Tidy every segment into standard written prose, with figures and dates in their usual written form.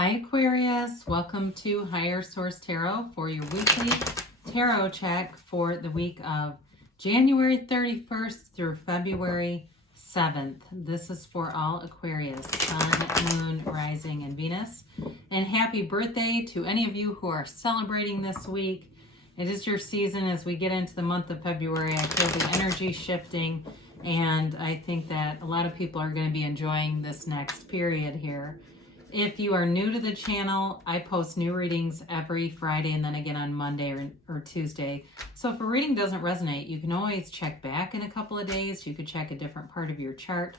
Hi Aquarius, welcome to Higher Source Tarot for your weekly tarot check for the week of January 31st through February 7th. This is for all Aquarius, Sun, Moon, Rising, and Venus. And happy birthday to any of you who are celebrating this week. It is your season as we get into the month of February. I feel the energy shifting, and I think that a lot of people are going to be enjoying this next period here. If you are new to the channel, I post new readings every Friday and then again on Monday or Tuesday. So if a reading doesn't resonate, you can always check back in a couple of days. You could check a different part of your chart.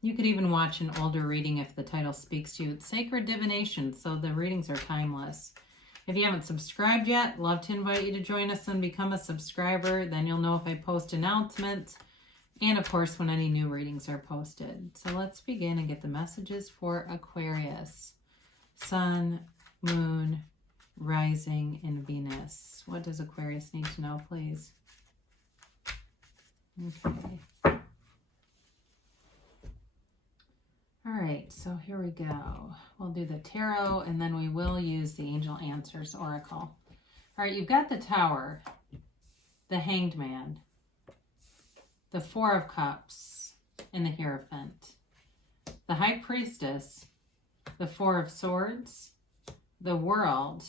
You could even watch an older reading if the title speaks to you. It's sacred divination, so the readings are timeless. If you haven't subscribed yet, love to invite you to join us and become a subscriber. Then you'll know if I post announcements. And of course, when any new readings are posted. So let's begin and get the messages for Aquarius. Sun, Moon, Rising, and Venus. What does Aquarius need to know, please? Okay. All right, so here we go. We'll do the tarot, and then we will use the Angel Answers Oracle. All right, you've got the Tower, the Hanged Man, the Four of Cups, and the Hierophant, the High Priestess, the Four of Swords, the World,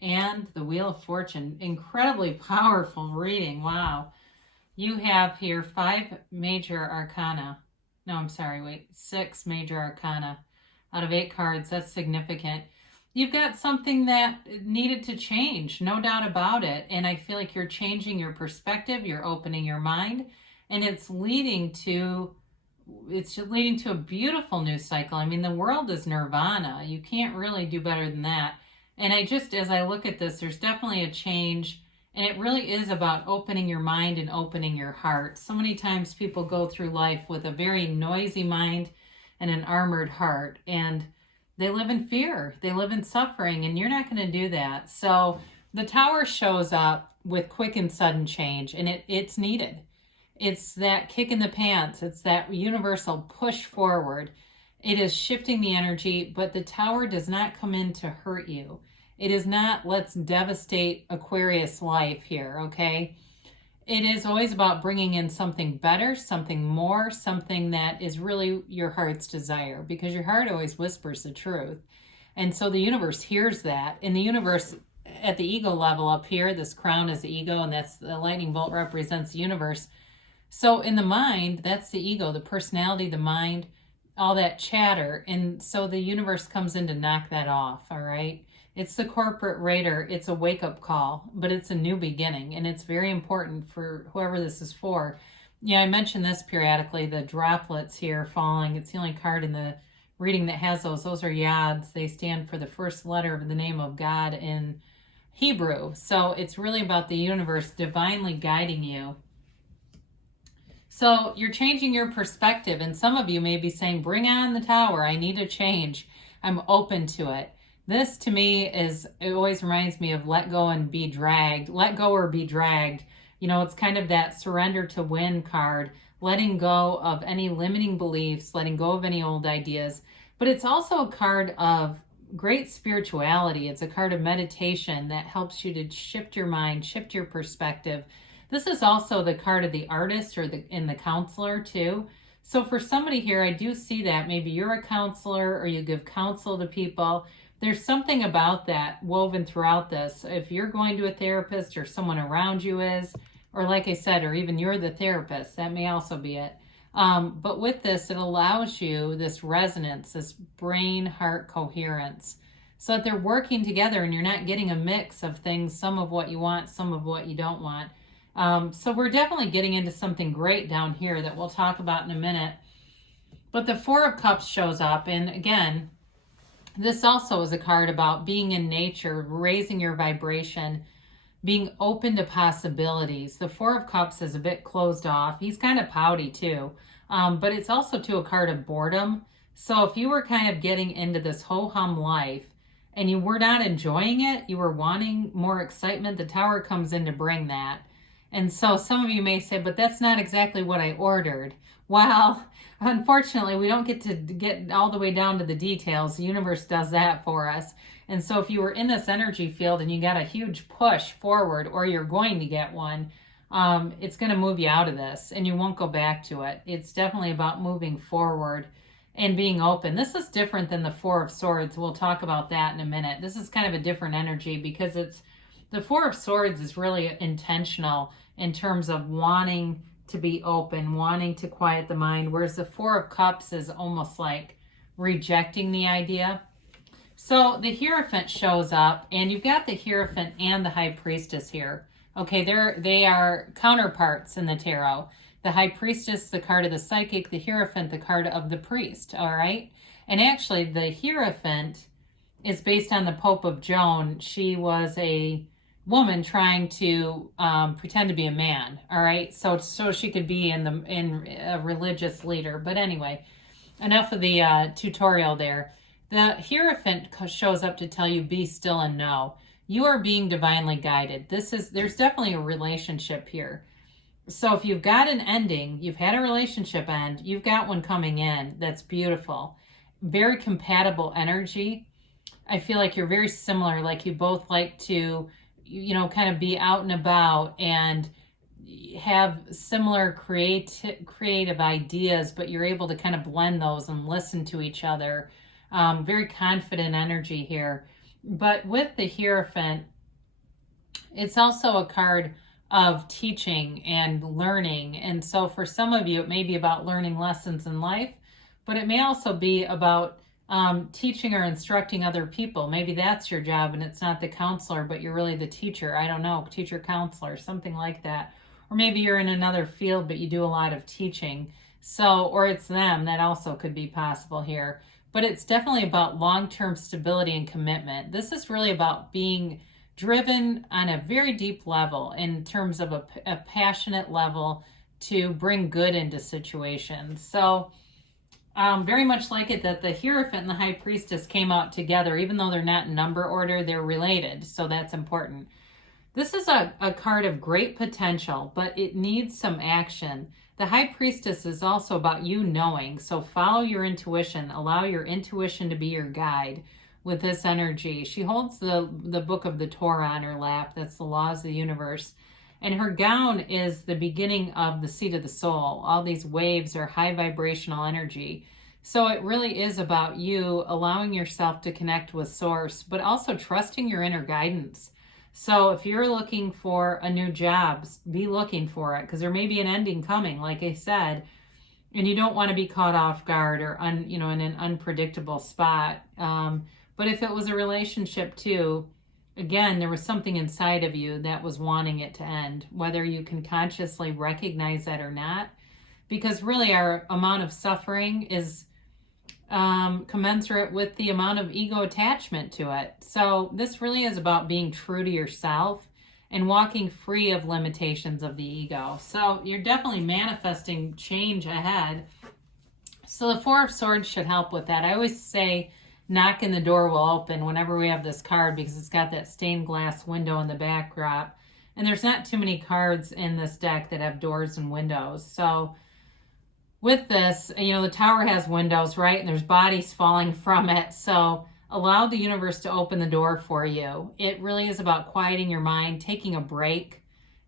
and the Wheel of Fortune. Incredibly powerful reading. Wow. You have here 5 major arcana. No, I'm sorry, wait. 6 major arcana out of 8 cards. That's significant. You've got something that needed to change, no doubt about it. And I feel like you're changing your perspective. You're opening your mind. And it's leading to a beautiful new cycle. I mean, the world is nirvana. You can't really do better than that. And as I look at this, there's definitely a change. And it really is about opening your mind and opening your heart. So many times people go through life with a very noisy mind and an armored heart. And they live in fear. They live in suffering. And you're not going to do that. So the Tower shows up with quick and sudden change. And it's needed. It's that kick in the pants. It's that universal push forward. It is shifting the energy, but the Tower does not come in to hurt you. It is not, let's devastate Aquarius life here, okay? It is always about bringing in something better, something more, something that is really your heart's desire, because your heart always whispers the truth. And so the universe hears that. And the universe, at the ego level up here, this crown is the ego, and that's the lightning bolt represents the universe. So in the mind, that's the ego, the personality, the mind, all that chatter. And so the universe comes in to knock that off, all right? It's the corporate raider. It's a wake-up call, but it's a new beginning. And it's very important for whoever this is for. Yeah, I mentioned this periodically, the droplets here falling. It's the only card in the reading that has those. Those are yads. They stand for the first letter of the name of God in Hebrew. So it's really about the universe divinely guiding you. So you're changing your perspective, and some of you may be saying, bring on the Tower. I need a change. I'm open to it. This to me it always reminds me of let go and be dragged. Let go or be dragged. You know, it's kind of that surrender to win card, letting go of any limiting beliefs, letting go of any old ideas. But it's also a card of great spirituality. It's a card of meditation that helps you to shift your mind, shift your perspective. This is also the card of the artist and the counselor too. So for somebody here, I do see that maybe you're a counselor or you give counsel to people. There's something about that woven throughout this. If you're going to a therapist or someone around you is, or like I said, or even you're the therapist, that may also be it. But with this, it allows you this resonance, this brain-heart coherence, so that they're working together and you're not getting a mix of things, some of what you want, some of what you don't want. So we're definitely getting into something great down here that we'll talk about in a minute. But the Four of Cups shows up. And again, this also is a card about being in nature, raising your vibration, being open to possibilities. The Four of Cups is a bit closed off. He's kind of pouty too. But it's also too a card of boredom. So if you were kind of getting into this ho-hum life and you were not enjoying it, you were wanting more excitement, the Tower comes in to bring that. And so some of you may say, but that's not exactly what I ordered. Well, unfortunately, we don't get to get all the way down to the details. The universe does that for us. And so if you were in this energy field and you got a huge push forward, or you're going to get one, it's going to move you out of this and you won't go back to it. It's definitely about moving forward and being open. This is different than the Four of Swords. We'll talk about that in a minute. This is kind of a different energy because the Four of Swords is really intentional in terms of wanting to be open, wanting to quiet the mind, whereas the Four of Cups is almost like rejecting the idea. So the Hierophant shows up, and you've got the Hierophant and the High Priestess here. Okay, they are counterparts in the tarot. The High Priestess, the card of the psychic, the Hierophant, the card of the priest, all right? And actually, the Hierophant is based on the Pope of Joan. She was a woman trying to pretend to be a man, all right? So she could be in a religious leader. But anyway, enough of the tutorial there. The Hierophant shows up to tell you, be still and know. You are being divinely guided. There's definitely a relationship here. So if you've got an ending, you've had a relationship end, you've got one coming in that's beautiful. Very compatible energy. I feel like you're very similar, like you both like to, kind of be out and about and have similar creative ideas, but you're able to kind of blend those and listen to each other. Very confident energy here. But with the Hierophant, it's also a card of teaching and learning. And so for some of you, it may be about learning lessons in life, but it may also be about teaching or instructing other people. Maybe that's your job and it's not the counselor, but you're really the teacher. I don't know, teacher counselor, something like that. Or maybe you're in another field, but you do a lot of teaching. So, or it's them, that also could be possible here. But it's definitely about long-term stability and commitment. This is really about being driven on a very deep level in terms of a passionate level to bring good into situations. So very much like it that the Hierophant and the High Priestess came out together. Even though they're not in number order, they're related. So that's important. This is a card of great potential, but it needs some action. The High Priestess is also about you knowing. So follow your intuition. Allow your intuition to be your guide with this energy. She holds the book of the Torah on her lap. That's the laws of the universe. And her gown is the beginning of the seat of the soul. All these waves are high vibrational energy. So it really is about you allowing yourself to connect with source, but also trusting your inner guidance. So if you're looking for a new job, be looking for it, because there may be an ending coming, like I said, and you don't want to be caught off guard or in an unpredictable spot. But if it was a relationship too, again, there was something inside of you that was wanting it to end, whether you can consciously recognize that or not, because really our amount of suffering is commensurate with the amount of ego attachment to it. So this really is about being true to yourself and walking free of limitations of the ego. So you're definitely manifesting change ahead. So the Four of Swords should help with that. I always say knock and the door will open whenever we have this card, because it's got that stained glass window in the backdrop. And there's not too many cards in this deck that have doors and windows. So with this, the tower has windows, right? And there's bodies falling from it. So allow the universe to open the door for you. It really is about quieting your mind, taking a break,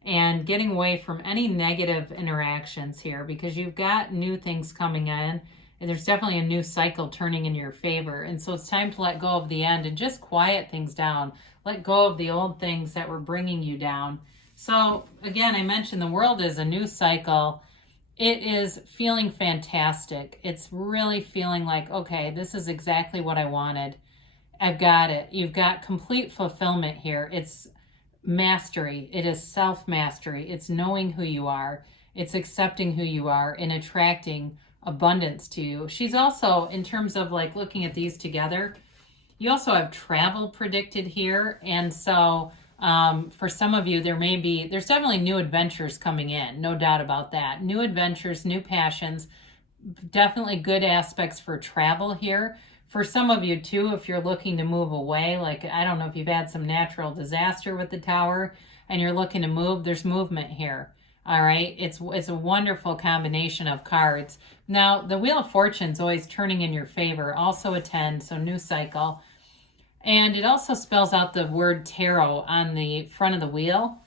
and getting away from any negative interactions here, because you've got new things coming in. And there's definitely a new cycle turning in your favor. And so it's time to let go of the end and just quiet things down. Let go of the old things that were bringing you down. So again, I mentioned the world is a new cycle. It is feeling fantastic. It's really feeling like, okay, this is exactly what I wanted. I've got it. You've got complete fulfillment here. It's mastery. It is self-mastery. It's knowing who you are. It's accepting who you are and attracting abundance to you. She's also, in terms of like looking at these together, you also have travel predicted here. And so for some of you, there's definitely new adventures coming in, no doubt about that. New adventures, new passions, definitely good aspects for travel here. For some of you too, if you're looking to move away, like I don't know if you've had some natural disaster with the tower and you're looking to move, there's movement here. All right. It's a wonderful combination of cards. Now, the Wheel of Fortune's always turning in your favor. Also a 10, so new cycle. And it also spells out the word tarot on the front of the wheel.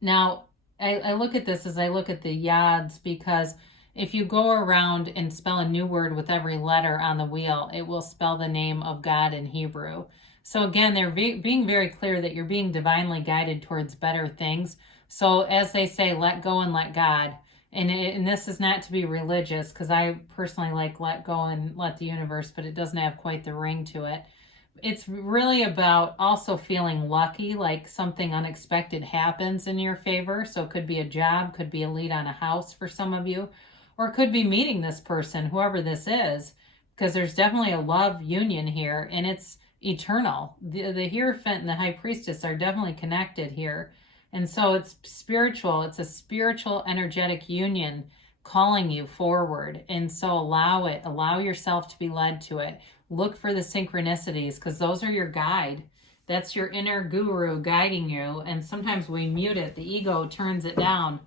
Now, I look at this as I look at the yads, because if you go around and spell a new word with every letter on the wheel, it will spell the name of God in Hebrew. So again, they're being very clear that you're being divinely guided towards better things. So as they say, let go and let God. And this is not to be religious, because I personally like let go and let the universe, but it doesn't have quite the ring to it. It's really about also feeling lucky, like something unexpected happens in your favor. So it could be a job, could be a lead on a house for some of you, or it could be meeting this person, whoever this is, because there's definitely a love union here, and it's eternal. The Hierophant and the High Priestess are definitely connected here. And so it's spiritual. It's a spiritual, energetic union calling you forward. And so allow it. Allow yourself to be led to it. Look for the synchronicities, because those are your guide. That's your inner guru guiding you. And sometimes we mute it. The ego turns it down.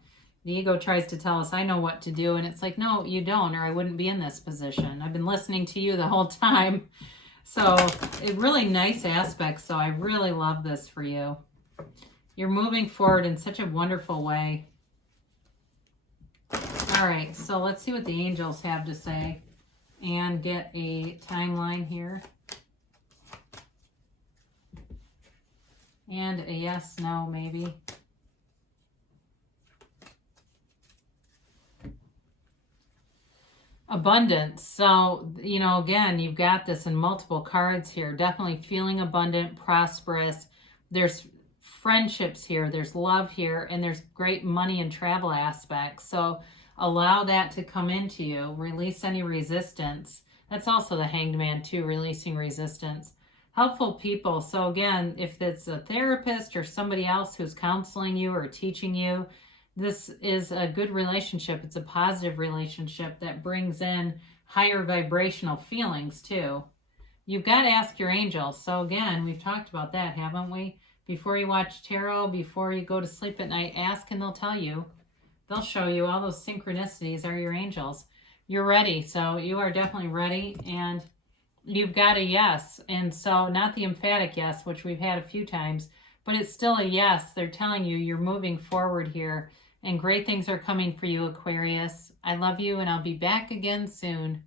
The ego tries to tell us, I know what to do. And it's like, no, you don't, or I wouldn't be in this position. I've been listening to you the whole time. So it really nice aspects. So I really love this for you. You're moving forward in such a wonderful way. All right, so let's see what the angels have to say and get a timeline here. And a yes, no, maybe. Abundance. So, you know, again, you've got this in multiple cards here. Definitely feeling abundant, prosperous. There's friendships here, there's love here, and there's great money and travel aspects. So allow that to come into you. Release any resistance. That's also the Hanged Man too, releasing resistance. Helpful people. So again, if it's a therapist or somebody else who's counseling you or teaching you, this is a good relationship. It's a positive relationship that brings in higher vibrational feelings too. You've got to ask your angels. So again, we've talked about that, haven't we? Before you watch tarot, before you go to sleep at night, ask and they'll tell you. They'll show you all those synchronicities are your angels. You're ready. So you are definitely ready, and you've got a yes. And so not the emphatic yes, which we've had a few times, but it's still a yes. They're telling you you're moving forward here, and great things are coming for you, Aquarius. I love you, and I'll be back again soon.